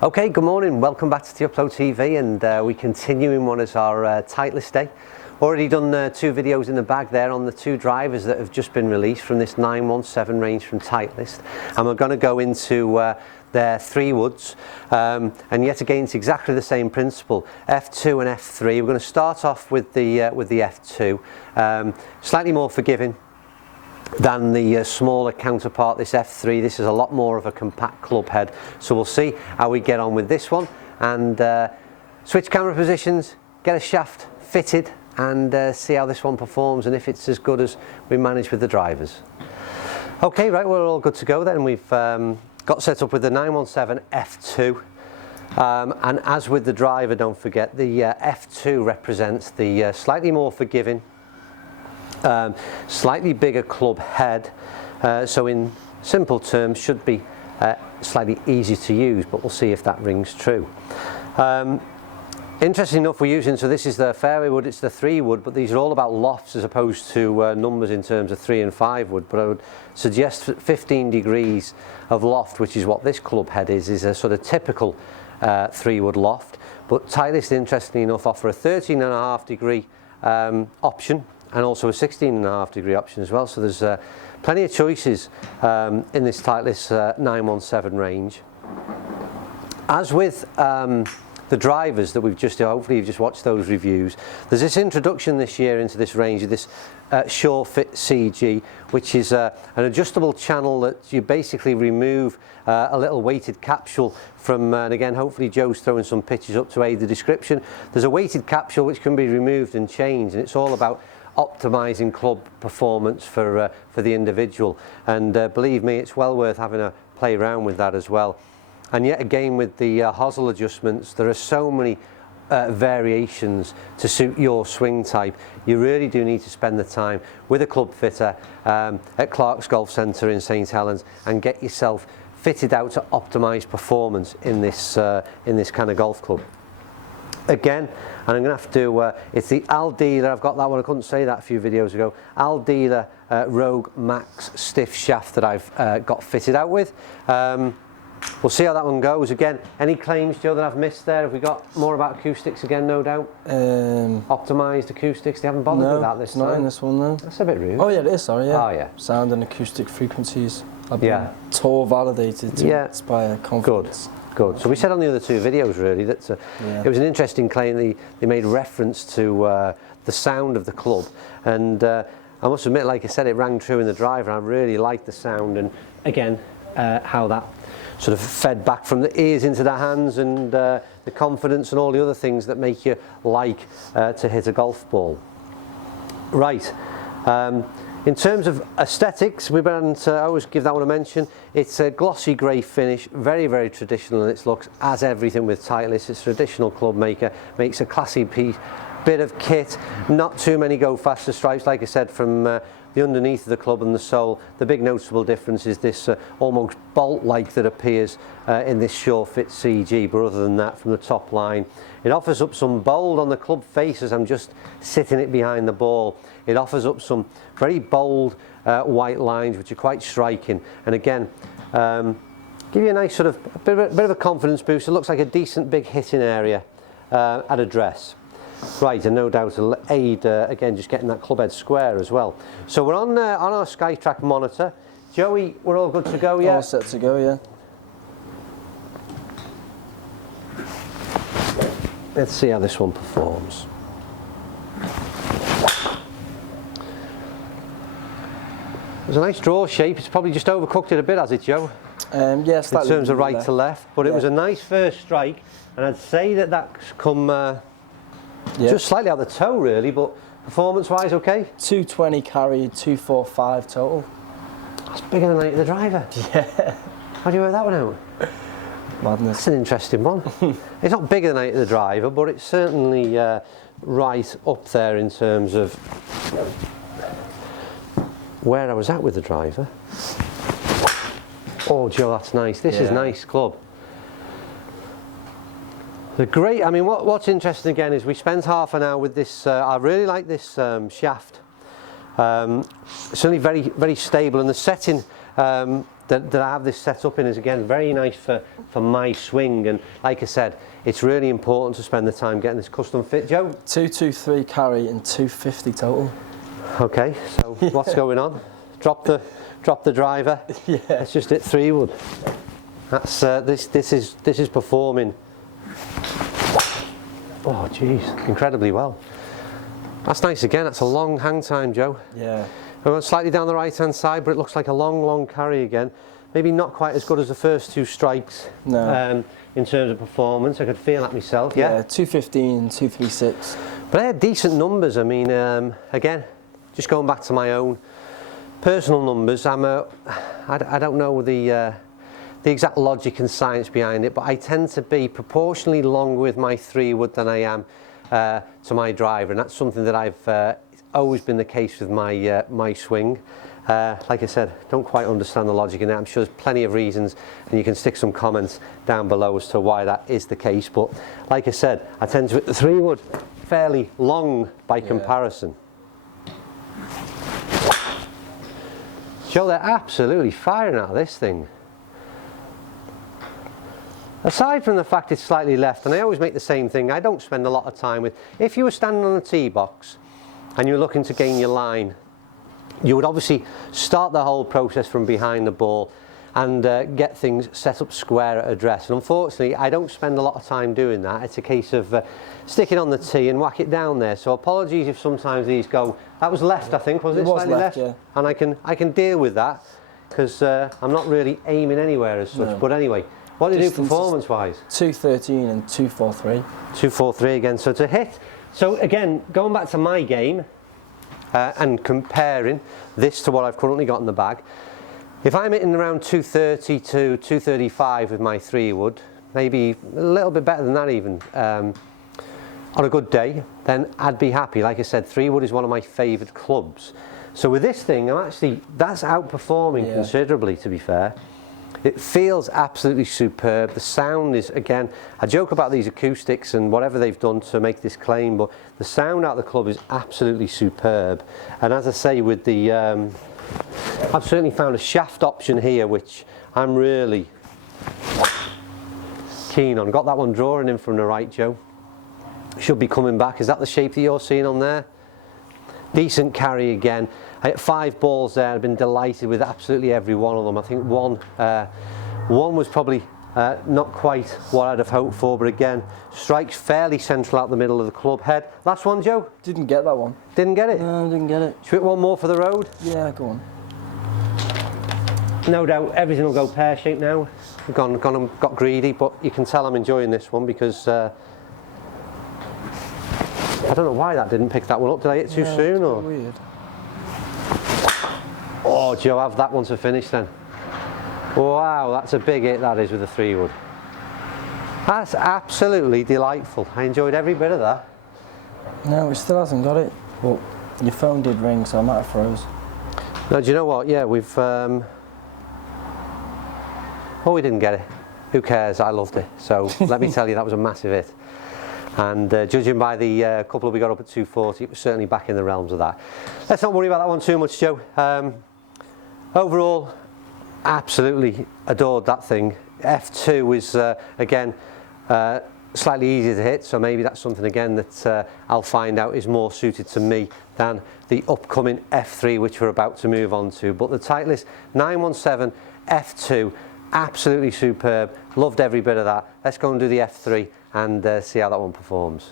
Okay, good morning. Welcome back to the Upload TV, and we continue in what is our Titleist day. Already done 2 videos in the bag there on the 2 drivers that have just been released from this 917 range from Titleist, and we're going to go into their 3 woods, and yet again it's exactly the same principle, F2 and F3. We're going to start off with the F2, slightly more forgiving than the smaller counterpart, this F3. This is a lot more of a compact club head, so we'll see how we get on with this one, and switch camera positions, get a shaft fitted, and see how this one performs and if it's as good as we managed with the drivers. Okay, right, we're all good to go then. We've got set up with the 917 F2, and as with the driver, don't forget the F2 represents the slightly more forgiving, slightly bigger club head, so in simple terms should be slightly easier to use, but we'll see if that rings true. Interesting enough, we're using, so this is the Fairway wood, it's the 3 wood, but these are all about lofts as opposed to numbers in terms of 3 and 5 wood, but I would suggest 15 degrees of loft, which is what this club head is a sort of typical 3 wood loft. But Titleist, interestingly enough, offer a 13.5 degree option, and also a 16.5 degree option as well, so there's plenty of choices in this Titleist 917 range. As with the drivers that we've just, hopefully you've just watched those reviews, there's this introduction this year into this range of this Sure Fit CG, which is an adjustable channel that you basically remove a little weighted capsule from, and again hopefully Joe's throwing some pictures up to aid the description. There's a weighted capsule which can be removed and changed, and it's all about optimizing club performance for the individual, and believe me, it's well worth having a play around with that as well. And yet again, with the hosel adjustments, there are so many variations to suit your swing type. You really do need to spend the time with a club fitter at Clark's Golf Centre in St Helens and get yourself fitted out to optimize performance in this kind of golf club. Again, and I'm going to have to, it's the Al Dealer, I've got that one, I couldn't say that a few videos ago, Al Dealer Rogue Max stiff shaft that I've got fitted out with. We'll see how that one goes. Again, any claims, Joe, that I've missed there? Have we got more about acoustics again, no doubt? Optimised acoustics, they haven't bothered with that this time? No, not in this one, no. That's a bit rude. Oh yeah, it is, sorry, yeah. Oh yeah. Sound and acoustic frequencies have been tour validated to inspire confidence. Good. So we said on the other 2 videos really that it was an interesting claim. They made reference to the sound of the club, and I must admit, like I said, it rang true in the driver. I really liked the sound, and again how that sort of fed back from the ears into the hands, and the confidence and all the other things that make you like to hit a golf ball. Right. In terms of aesthetics, we went, I always give that one a mention. It's a glossy grey finish, very, very traditional in its looks, as everything with Titleist. It's a traditional club maker, makes a classy bit of kit, not too many go faster stripes, like I said, from the underneath of the club and the sole. The big noticeable difference is this almost bolt-like that appears in this Sure Fit CG, but other than that, from the top line, it offers up some bold on the club face as I'm just sitting it behind the ball. It offers up some very bold white lines, which are quite striking, and again, give you a nice sort of a bit of a confidence boost. It looks like a decent big hitting area at address. Right, and no doubt it'll aid, again, just getting that club head square as well. So we're on our SkyTrack monitor. Joey, we're all good to go, yeah? All set to go, yeah. Let's see how this one performs. There's a nice draw shape. It's probably just overcooked it a bit, has it, Joe? Yeah, slightly. In terms of right to left, but it was a nice first strike, and I'd say that that's come just slightly out the toe, really, but performance-wise, okay? 220 carried, 245 total. That's bigger than the driver. Yeah. How do you work that one out? Madness. That's an interesting one. It's not bigger than the driver, but it's certainly right up there in terms of where I was at with the driver. Oh, Joe, that's nice. This is nice club. The great, I mean, what's interesting again is we spent half an hour with this, I really like this shaft. Certainly very, very stable, and the setting that I have this set up in is again very nice for my swing, and like I said, it's really important to spend the time getting this custom fit. Joe? 223 carry and 250 total. Okay, so what's going on? Drop the driver. Yeah. Let's just hit 3 wood. That's this is performing. Oh geez, incredibly well. That's nice again. That's a long hang time, Joe. Yeah. We're going slightly down the right hand side, but it looks like a long carry again. Maybe not quite as good as the first 2 strikes. No. In terms of performance, I could feel that myself. Yeah. 215 and 236. But I had decent numbers. I mean, again, just going back to my own personal numbers, I don't know the exact logic and science behind it, but I tend to be proportionally longer with my 3 wood than I am to my driver, and that's something that I've always been the case with my swing. Like I said, don't quite understand the logic in it. I'm sure there's plenty of reasons, and you can stick some comments down below as to why that is the case. But like I said, I tend to hit the 3 wood fairly long by comparison. Joe, they're absolutely firing out of this thing. Aside from the fact it's slightly left, and I always make the same thing, I don't spend a lot of time with, if you were standing on a tee box and you were looking to gain your line, you would obviously start the whole process from behind the ball and get things set up square at address. And unfortunately, I don't spend a lot of time doing that. It's a case of stick it on the tee and whack it down there. So apologies if sometimes these go, that was left, I think, wasn't it? Slightly left? Yeah. And I can deal with that because I'm not really aiming anywhere as such. No. But anyway, what do you do performance-wise? 213 and 243. 243 again. So to hit. So again, going back to my game and comparing this to what I've currently got in the bag, if I'm hitting around 230 to 235 with my 3 wood, maybe a little bit better than that even, on a good day, then I'd be happy. Like I said, 3 wood is one of my favourite clubs. So with this thing, that's outperforming considerably, to be fair. It feels absolutely superb. The sound is, again, I joke about these acoustics and whatever they've done to make this claim, but the sound out of the club is absolutely superb. And as I say, with the, I've certainly found a shaft option here, which I'm really keen on. Got that one drawing in from the right, Joe. Should be coming back. Is that the shape that you're seeing on there? Decent carry again. I hit 5 balls there. I've been delighted with absolutely every one of them. I think one was probably not quite what I'd have hoped for, but again, strikes fairly central out the middle of the club head. Last one, Joe? Didn't get that one. Didn't get it? No, didn't get it. Should we hit one more for the road? Yeah, go on. No doubt everything will go pear-shaped now. I've gone and got greedy, but you can tell I'm enjoying this one because I don't know why that didn't pick that one up. Did I hit too soon? Or? Weird. Oh, Joe, have that one to finish then. Wow, that's a big hit that is with a 3 wood. That's absolutely delightful. I enjoyed every bit of that. No, it still hasn't got it. But your phone did ring, so I might have froze. No, do you know what? Yeah, we've... Oh, we didn't get it. Who cares? I loved it. So let me tell you, that was a massive hit. And judging by the couple we got up at 240, it was certainly back in the realms of that. Let's not worry about that one too much, Joe. Overall, absolutely adored that thing. F2 is, again, slightly easier to hit, so maybe that's something, again, that I'll find out is more suited to me than the upcoming F3, which we're about to move on to. But the Titleist 917 F2, absolutely superb. Loved every bit of that. Let's go and do the F3 and see how that one performs.